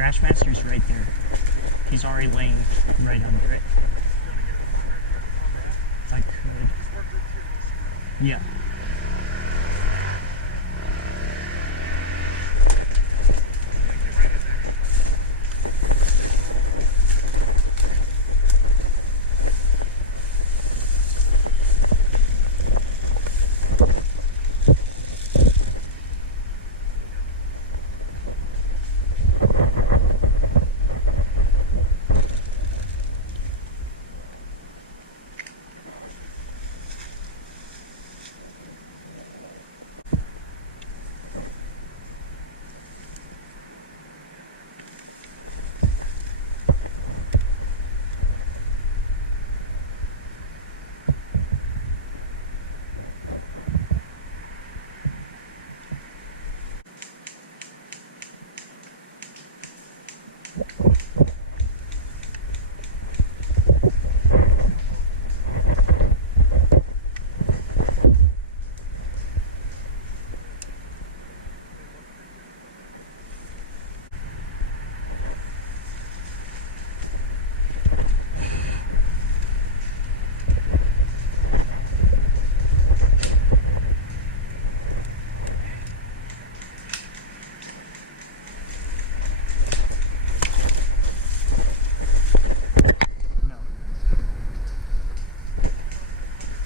Trashmaster's right there. He's already laying right under it. I could. Yeah.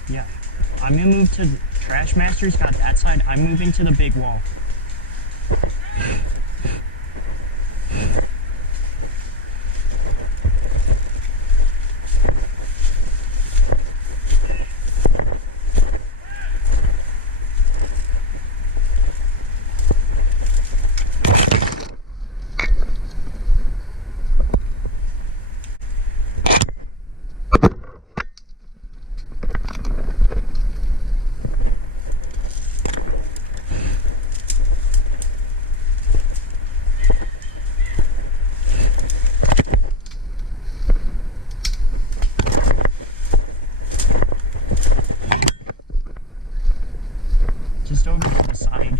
Yeah. I'm gonna move to Trashmaster's got that side. I'm moving to the big wall. Just over to the side.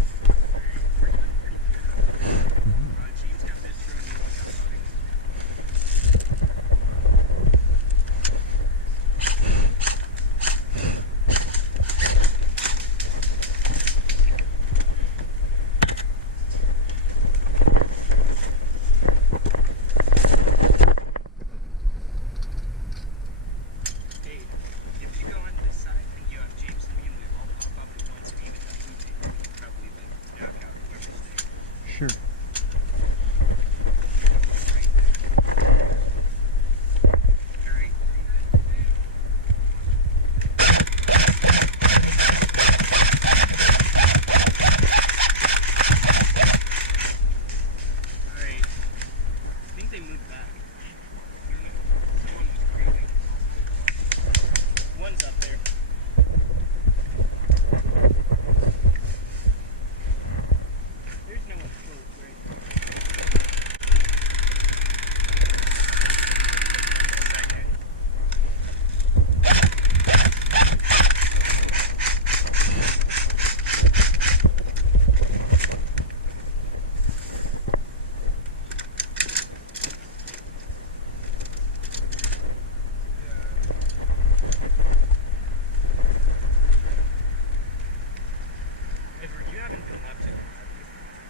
Sure.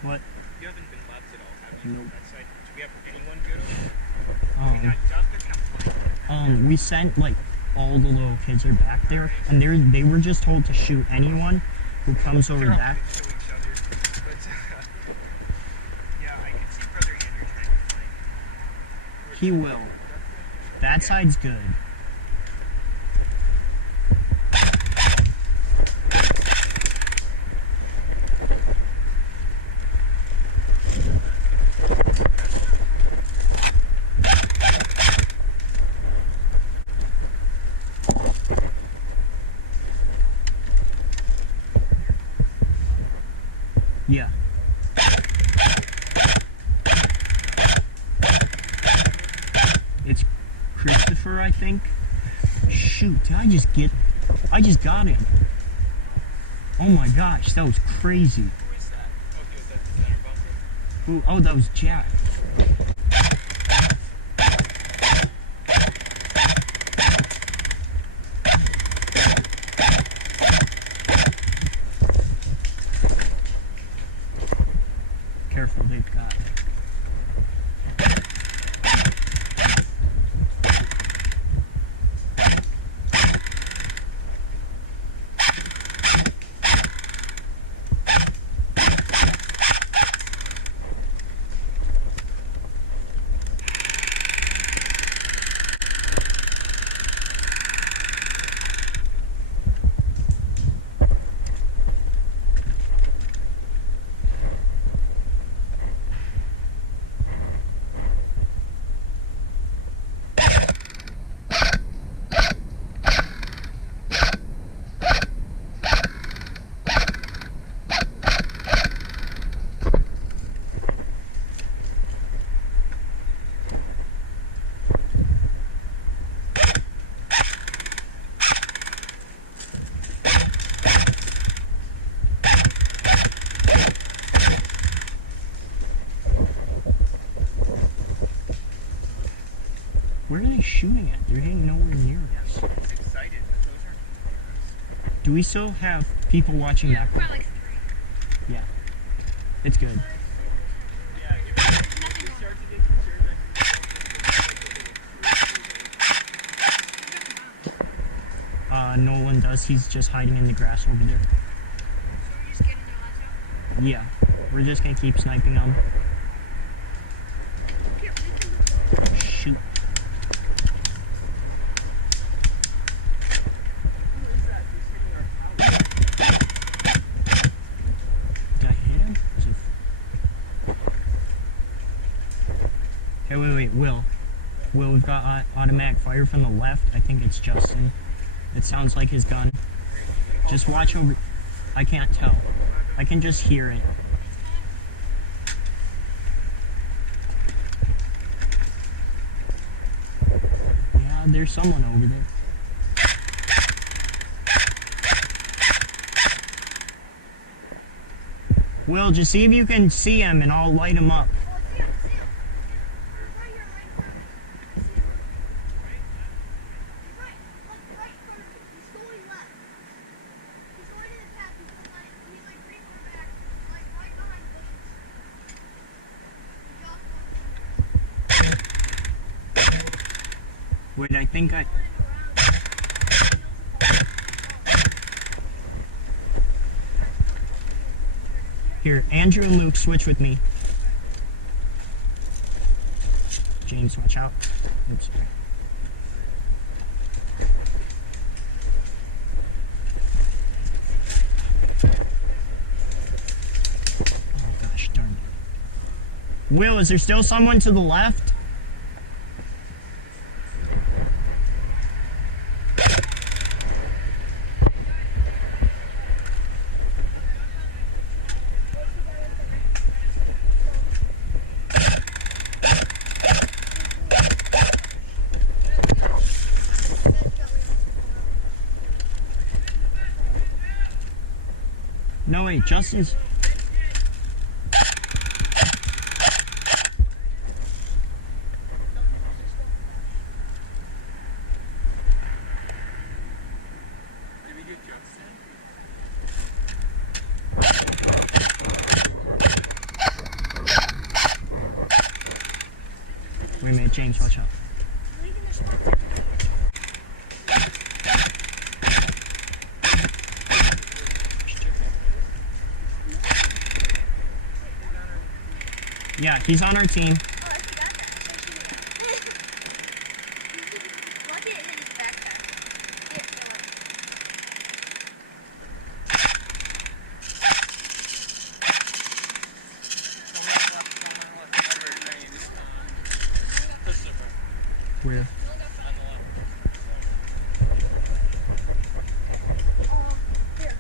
What? You haven't been left at all, have you? Nope. That side? Do we have anyone good over? We sent like all the little kids are back there, and they were just told to shoot anyone who comes over that. Kill each other. But yeah, I can see Brother Andrew trying to flank. He will. That side's good. Yeah. It's Christopher, I think. Shoot, did I just got him. Oh my gosh, that was crazy. Who is that? Oh, he was at the center bunker? Ooh, oh, that was Jack. Where are they shooting at? They're hitting nowhere near us. It's excited, but those aren't. Do we still have people watching that? Probably like 3. Yeah. It's good. Yeah, if you start to get concerned, Nolan does. He's just hiding in the grass over there. So we're just getting their last out? Yeah. We're just gonna keep sniping them. Here, we can Shoot. Did I hit him? Is it... Hey, wait, Will. Will, we've got automatic fire from the left. I think it's Justin. It sounds like his gun. Just watch over... I can't tell. I can just hear it. Yeah, there's someone over there. Will, just see if you can see him and I'll light him up. Oh, see him. Right here, right in front of me. I see him. Right, right in front of me. He's going left. He's going to the path. He's like 3 foot back. Like right behind the bushes. Wait, I think I... Here, Andrew and Luke, switch with me. James, watch out. Oops. Oh gosh, darn it. Will, is there still someone to the left? No, wait, Justin's... Did we get Justin? Wait a minute, James, watch out. Leaving their spot. Yeah, he's on our team. Oh, that's the guy that lucky it hit his backpack. Yeah, Christopher. Where? here.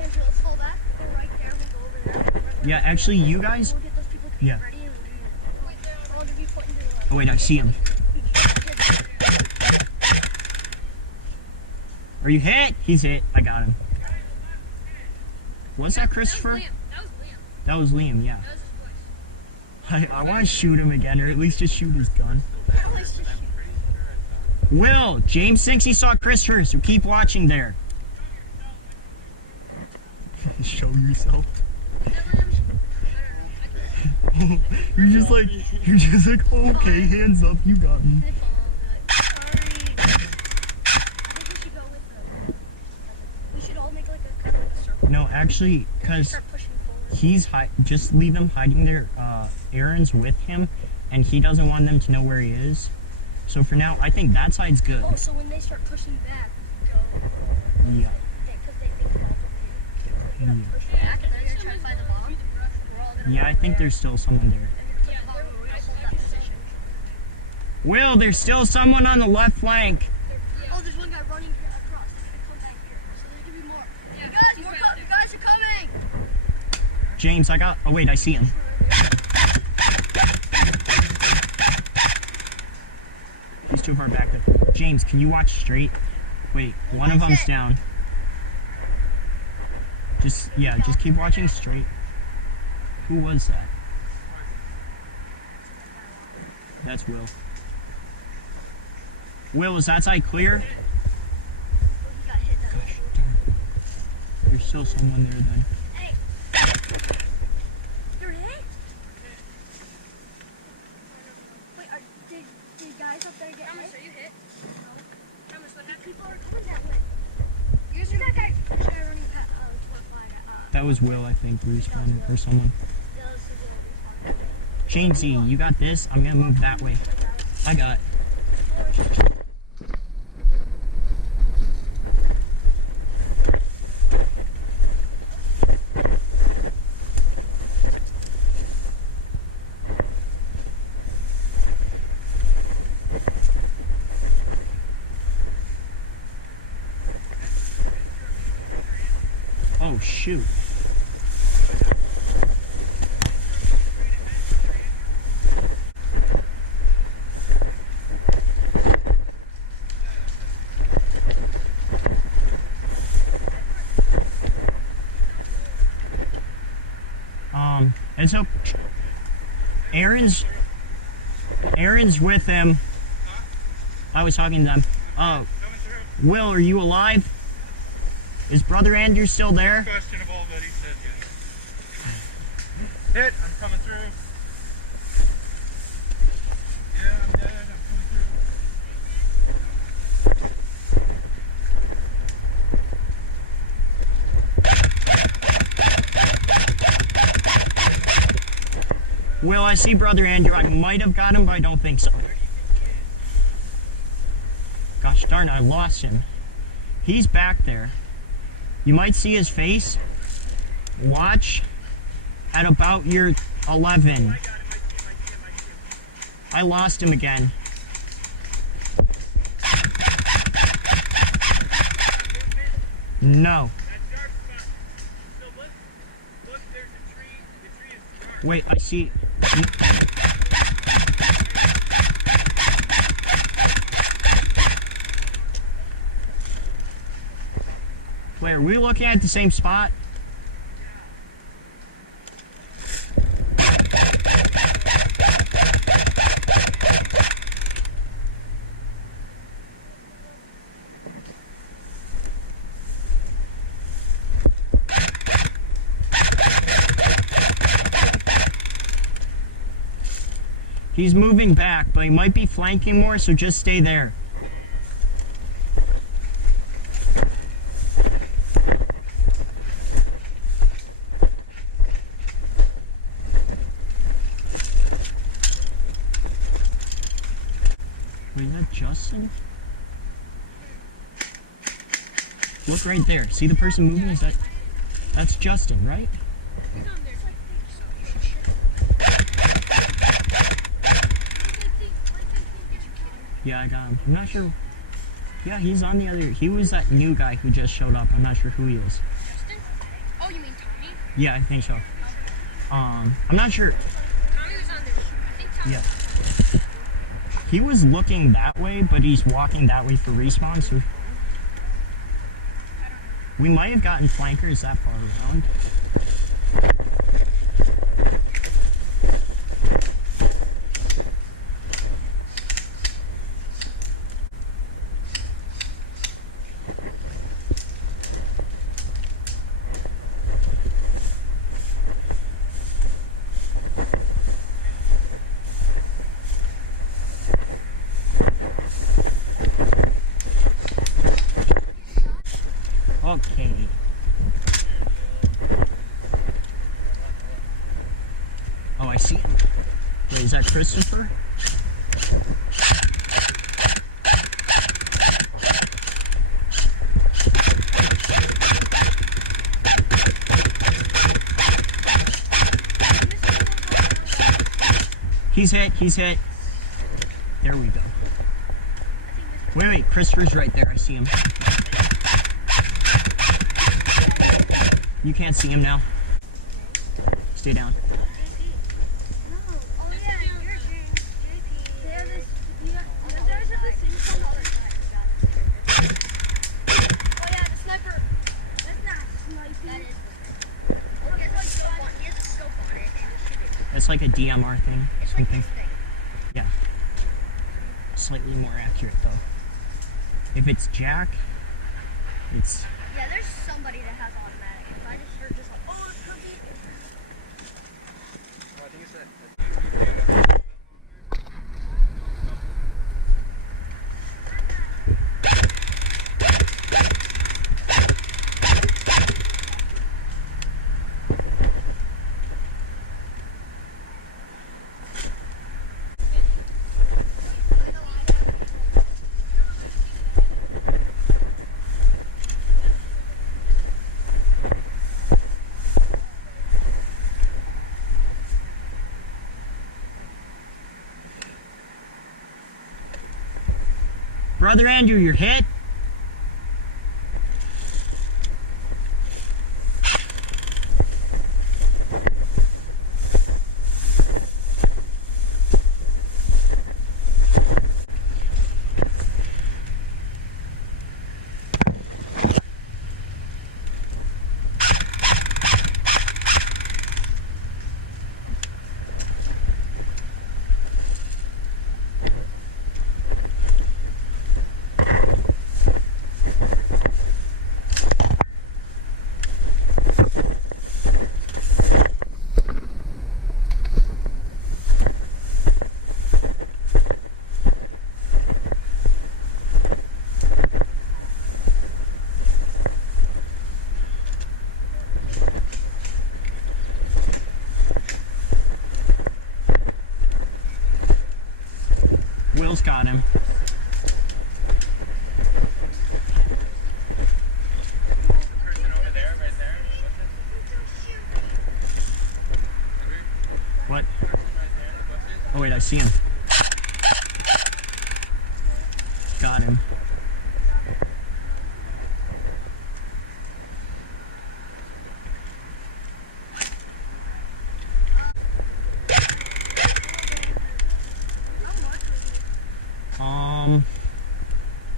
Andrew, let's fall back. Go right there. We'll go over there. Yeah, actually, you guys... We'll get those people to Yeah. ready and we'll give you pointing to the left. Oh wait, I see him. Are you hit? He's hit. I got him. Was that Christopher? That was Liam. That was Liam, yeah. That was his voice. I want to shoot him again, or at least just shoot his gun. At least just shoot. Will, James thinks he saw Christopher, so keep watching there. Show yourself. You're just like, okay, hands up, you got me. We should all make like a kind of a circle. No, actually, because Start pushing forward. he's just leave them hiding their errands with him, and he doesn't want them to know where he is. So for now, I think that side's good. Oh, so when they start pushing back, go. Yeah. Because they think the ball's okay. You're gonna push back and they're gonna try to find the bomb. We're all gonna Yeah, I think there's still someone there. put the bomb where we're gonna hold that position. Will, there's still someone on the left flank. Oh, there's one guy running here across. He's gonna come back here. So there's gonna be more. You guys, you guys are coming! James, oh wait, I see him. He's too far back there. James, can you watch straight? Wait, one of them's down. Just keep watching straight. Who was that? Will, is that side clear? Oh, he got hit. That Gosh darn. There's still someone there then. Hey. You're hit? Wait, did guys up there get hit? Are you hit? No. Thomas, what happened? People are coming that way. You guys Look are at that guy running past. Oh, it's one flag. That was Will, I think, respawning or someone. Those who go on this Shane Z, you got this? I'm gonna move that way. I got. Oh shoot. It's okay. Aaron's with him. I was talking to them. Oh, Will, are you alive? Is Brother Andrew still there? Questionable, but he said yes. Hit, I'm coming through. Yeah, I'm dead, I'm coming through. Will, I see Brother Andrew. I might have got him, but I don't think so. Gosh darn, I lost him. He's back there. You might see his face. Watch at about your 11. I lost him again. No. Wait, I see. Wait, are we looking at the same spot? He's moving back, but he might be flanking more, so just stay there. Wait, is that Justin? Look right there. See the person moving? Is that... That's Justin, right? He's on there. Yeah, I got him. I'm not sure. Yeah, he's on the other... He was that new guy who just showed up. I'm not sure who he is. Justin? Oh, you mean Tommy? Yeah, I think so. I'm not sure. Tommy was on there. I think Tommy. Yeah. He was looking that way, but he's walking that way for respawn, so... We might have gotten flankers that far around. Okay. Oh, I see him. Wait, is that Christopher? He's hit, he's hit. There we go. Wait, Christopher's right there. I see him. You can't see him now. Stay down. No. Oh yeah, you're JP. They have this. You guys have the same color. Oh yeah, the sniper. That's not sniping. That is. Oh, he has a scope on it and he'll shoot it. It's like a DMR thing. It's like Something. this thing. Yeah. Slightly more accurate though. If it's Jack, it's Yeah, there's somebody that has automatic. If I just heard just like, oh, it's cookie. Oh, I think it's that. Brother Andrew, you're hit. Will's got him. Person over there, right there. What? Person right there in the bushes. Oh wait, I see him. Got him.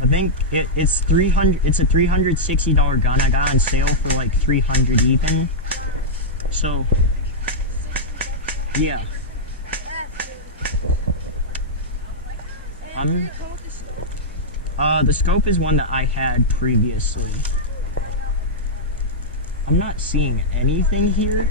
I think it's 300. It's a $360 gun. I got on sale for like 300 even. So, yeah. The scope is one that I had previously. I'm not seeing anything here.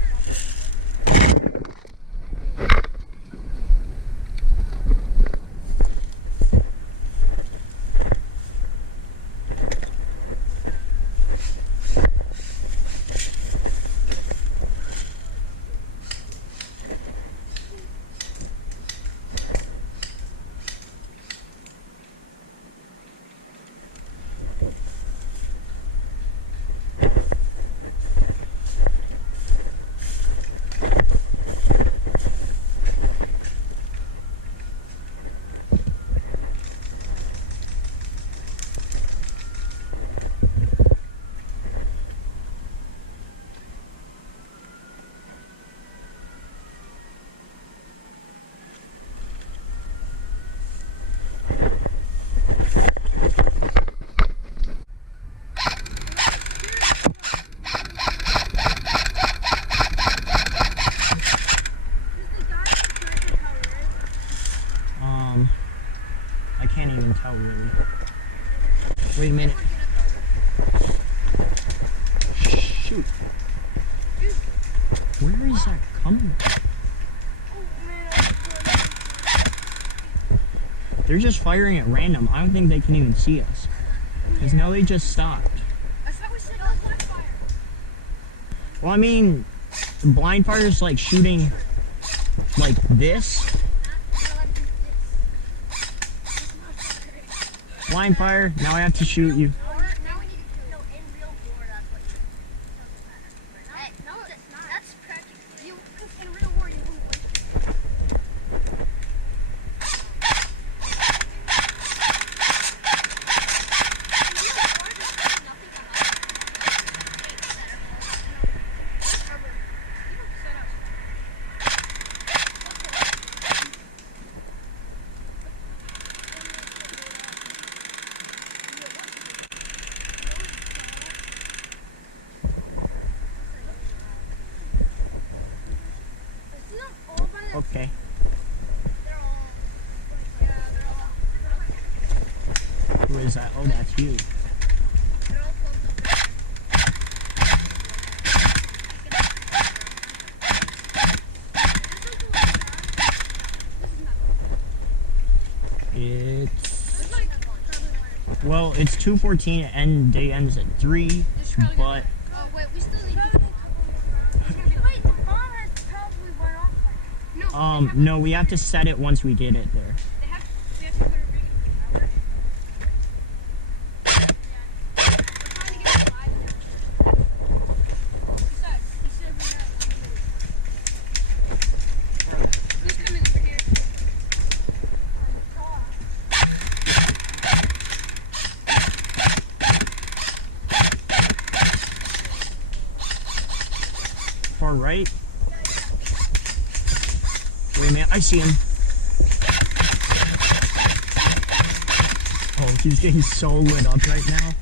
I can't even tell really. Wait a minute. Shoot. Where is that coming from? They're just firing at random. I don't think they can even see us. Because now they just stopped. I thought we said no blind fire. Well, I mean, blind fire is like shooting like this. Blind fire, now I have to shoot you. Now we need to kill in real war. That's what you. Hey, no, it's not. That's practical. You in real war, you won't win. Who is that? Oh, that's you. It's well, it's 2:14 and day ends at 3, but Oh, wait, we still need Wait, the bomb has probably went off. No, no, we have to set it once we get it there. we have to put a ring in the tower. We're trying to get it live now. Besides, he said we got 1 minute. Who's coming over here? Far right. Wait a minute, I see him. Oh, he's getting so lit up right now.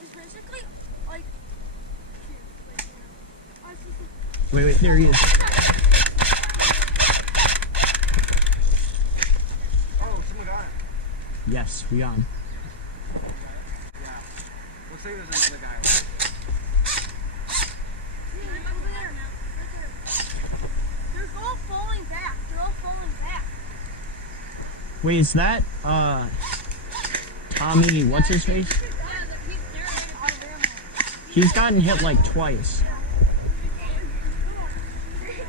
It's basically like. Wait, there he is. Oh, someone got it. Yes, we got him. Yeah. Looks like there's another guy right They're all falling back. They're all falling back. Wait, is that Tommy? What's his face? He's gotten hit like twice.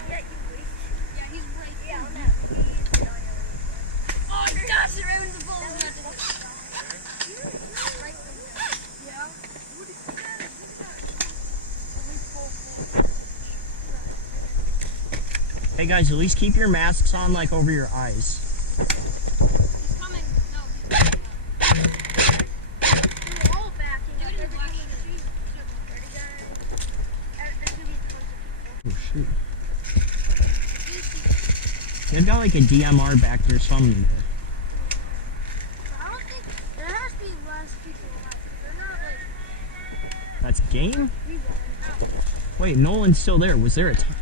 Yeah, he's right there. Oh, gosh, it right when the ball was about to hit. Right there. Yeah. Hey guys, at least keep your masks on like over your eyes. He's coming. No, he's right now. They're all backing up. Dude, They're watch beginning the to Ready, guys? There's gonna be tons of Oh shoot. Easy. They've got like a DMR back there somewhere. I don't think there has to be less people alive. They're not like That's game? we won't. Wait, Nolan's still there. Was there a time?